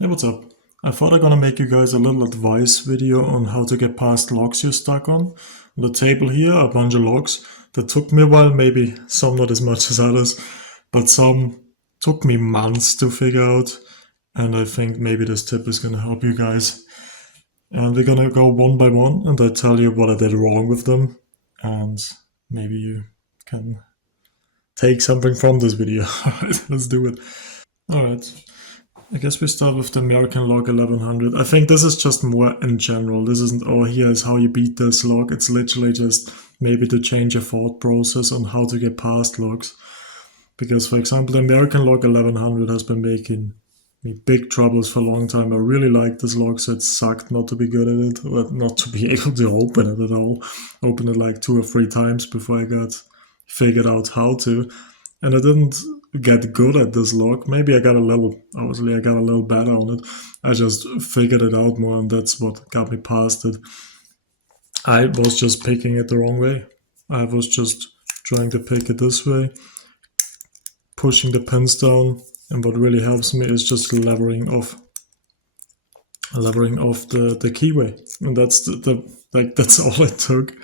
Hey, what's up? I thought I'm gonna make you guys a little advice video on how to get past logs you're stuck on. On the table here are a bunch of logs that took me a while, maybe some not as much as others, but some took me months to figure out. And I think maybe this tip is gonna help you guys. And we're gonna go one by one and I tell you what I did wrong with them. And maybe you can take something from this video. Alright, let's do it. Alright. I guess we start with the American log 1100. I think this is just more in general. This isn't, oh, here is how you beat this log. It's literally just maybe to change your thought process on how to get past logs. Because, for example, the American log 1100 has been making me big troubles for a long time. I really liked this log, so it sucked not to be good at it, or not to be able to open it at all. Opened it like 2 or 3 times before I got figured out how to. And I didn't get good at this log. Maybe I got a little, obviously I got a little better on it. I just figured it out more and that's what got me past it. I was just picking it the wrong way. I was just trying to pick it this way, pushing the pins down, and what really helps me is just levering off the keyway. And that's that's all it took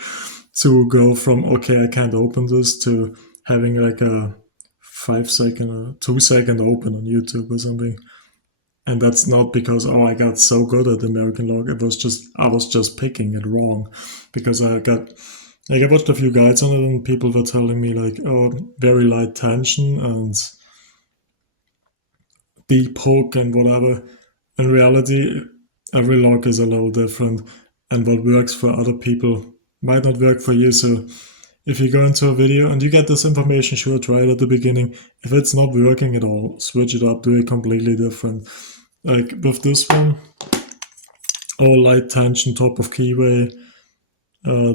to go from okay, I can't open this to having like a 5 second or 2 second open on YouTube or something. And that's not because I got so good at the American log. It was just I was just picking it wrong because I watched a few guides on it and people were telling me like, oh, very light tension and deep hook and whatever. In reality, every log is a little different, and what works for other people might not work for you. So if you go into a video and you get this information, sure, try it at the beginning. If it's not working at all, switch it up, do it completely different. Like with this one, all light tension, top of keyway,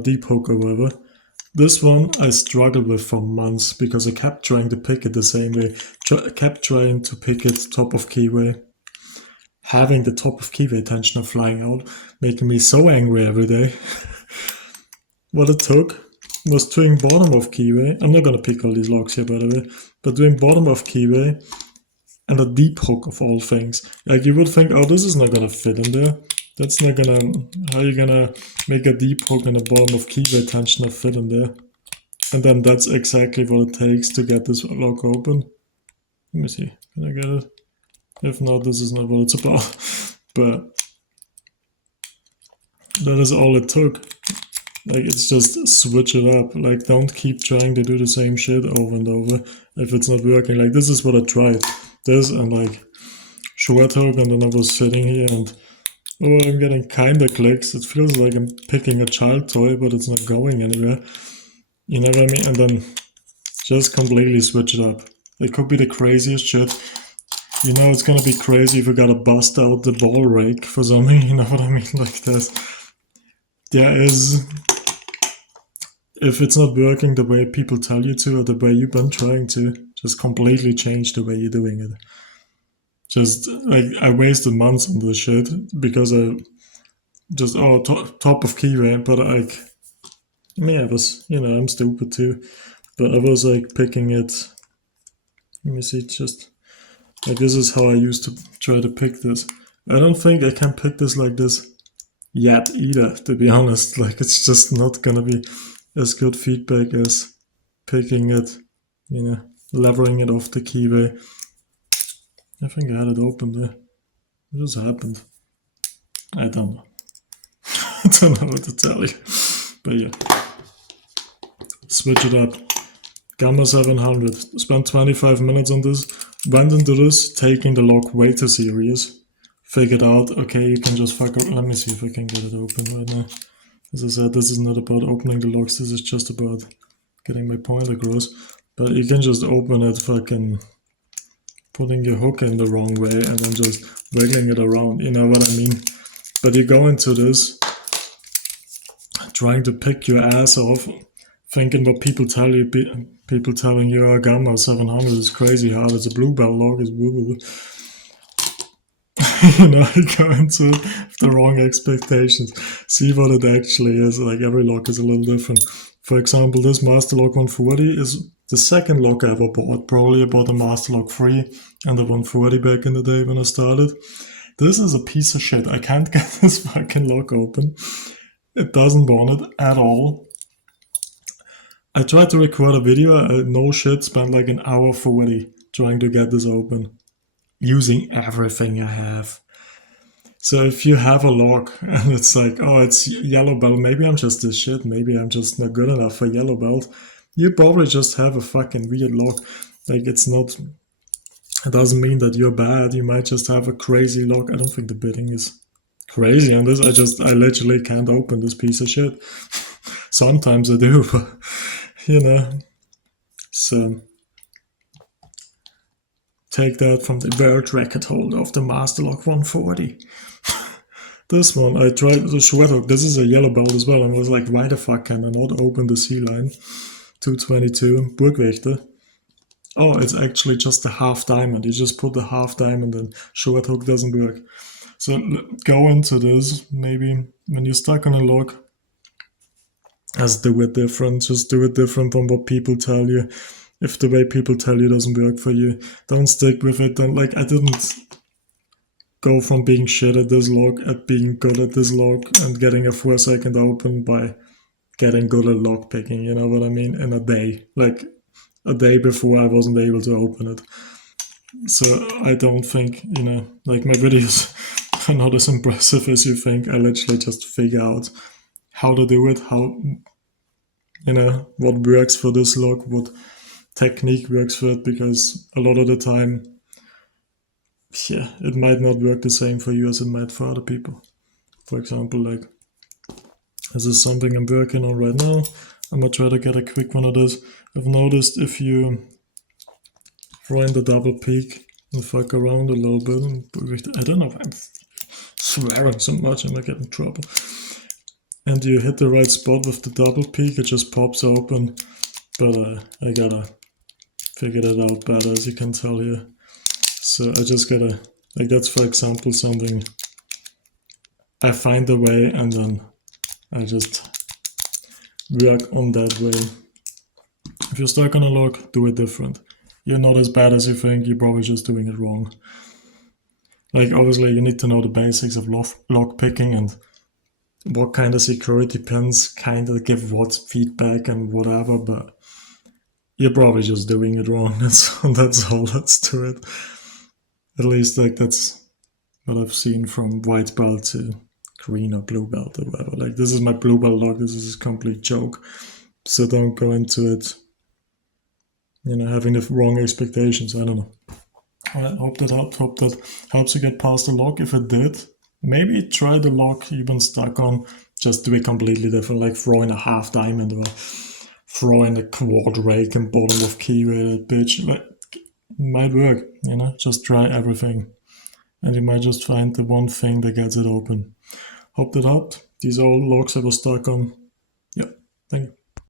deep hook or whatever. This one I struggled with for months because I kept trying to pick it the same way. Kept trying to pick it top of keyway. Having the top of keyway tensioner flying out, making me so angry every day. What it took was doing bottom of keyway. I'm not gonna pick all these logs here, by the way, but doing bottom of keyway and a deep hook of all things. Like you would think, oh, this is not gonna fit in there. That's not gonna. How are you gonna make a deep hook and a bottom of keyway tensioner fit in there? And then that's exactly what it takes to get this log open. Let me see. Can I get it? If not, this is not what it's about. But that is all it took. Like, it's just switch it up. Like, don't keep trying to do the same shit over and over if it's not working. Like, this is what I tried. This and like short hook, and then I was sitting here and oh, I'm getting kinda clicks. It feels like I'm picking a child toy, but it's not going anywhere. You know what I mean? And then just completely switch it up. It could be the craziest shit. You know it's gonna be crazy if we gotta bust out the ball rake for something, you know what I mean? Like this. There is, if it's not working the way people tell you to or the way you've been trying to, just completely change the way you're doing it. Just, like, I wasted months on this shit because I just, oh, top of keyway, but like, I mean, I was, I'm stupid too, but I was like picking it, let me see, just, like this is how I used to try to pick this. I don't think I can pick this like this yet either, to be honest. Like it's just not gonna be as good feedback as picking it, levering it off the keyway. I think I had it open there. What just happened? I don't know. I don't know what to tell you. But yeah. Switch it up. Gamma 700. Spent 25 minutes on this. Went into this, taking the log way too serious. Figured out, okay, you can just fuck up. Let me see if I can get it open right now. As I said, this is not about opening the logs, this is just about getting my point across. But you can just open it fucking putting your hook in the wrong way and then just wiggling it around, you know what I mean? But you go into this trying to pick your ass off, thinking what people tell you, people telling you, oh, Gamma 700 is crazy hard, it's a blue belt log, it's boo. You go into it with the wrong expectations. See what it actually is. Like every log is a little different. For example, this Master Log 140 is the second log I ever bought. Probably I bought a Master Log 3 and the 140 back in the day when I started. This is a piece of shit. I can't get this fucking lock open. It doesn't want it at all. I tried to record a video, no shit, spent like an hour 40 trying to get this open, using everything I have. So if you have a lock and it's like, oh, it's yellow belt, maybe I'm just this shit, maybe I'm just not good enough for yellow belt, you probably just have a fucking weird lock. Like, it's not, it doesn't mean that you're bad, you might just have a crazy lock. I don't think the bidding is crazy on this. I literally can't open this piece of shit. Sometimes I do, but you know. So take that from the world record holder of the Master Lock 140. This one, I tried the short hook. This is a yellow belt as well. And I was like, why the fuck can I not open the C line? 222, Burgwächter. Oh, it's actually just a half diamond. You just put the half diamond in. Short hook doesn't work. So go into this. Maybe when you're stuck on a lock, just do it different. Just do it different from what people tell you. If the way people tell you doesn't work for you, don't stick with it. Don't, like, I didn't go from being shit at this lock at being good at this lock and getting a 4-second open by getting good at lock picking, you know what I mean? In a day. Like, a day before I wasn't able to open it. So I don't think, you know, like, my videos are not as impressive as you think. I literally just figure out how to do it, how, you know, what works for this lock, what technique works for it, because a lot of the time, yeah, it might not work the same for you as it might for other people. For example, like, this is something I'm working on right now. I'm gonna try to get a quick one of this. I've noticed if you throw in the double peak and fuck around a little bit, I don't know if I'm swearing so much, I might get in trouble. And you hit the right spot with the double peak, it just pops open. But I gotta figure that out better, as you can tell here. So I just gotta, like, that's for example something I find a way and then I just work on that way. If you're stuck on a lock, do it different. You're not as bad as you think, you're probably just doing it wrong. Like, obviously you need to know the basics of lock picking and what kind of security pins kind of give what feedback and whatever, but you're probably just doing it wrong. That's all that's to it. At least, like, that's what I've seen from white belt to green or blue belt or whatever. Like, this is my blue belt lock, this is a complete joke. So don't go into it, you know, having the wrong expectations. I don't know. I hope that helped. Hope that helps you get past the lock. If it did, maybe try the lock you've been stuck on. Just do it completely different, like throwing a half diamond or throwing a quad rake and bottom of keyway, that bitch. Like, might work, you know. Just try everything, and you might just find the one thing that gets it open. Hope that helped. These are all locks I was stuck on. Yeah, thank you.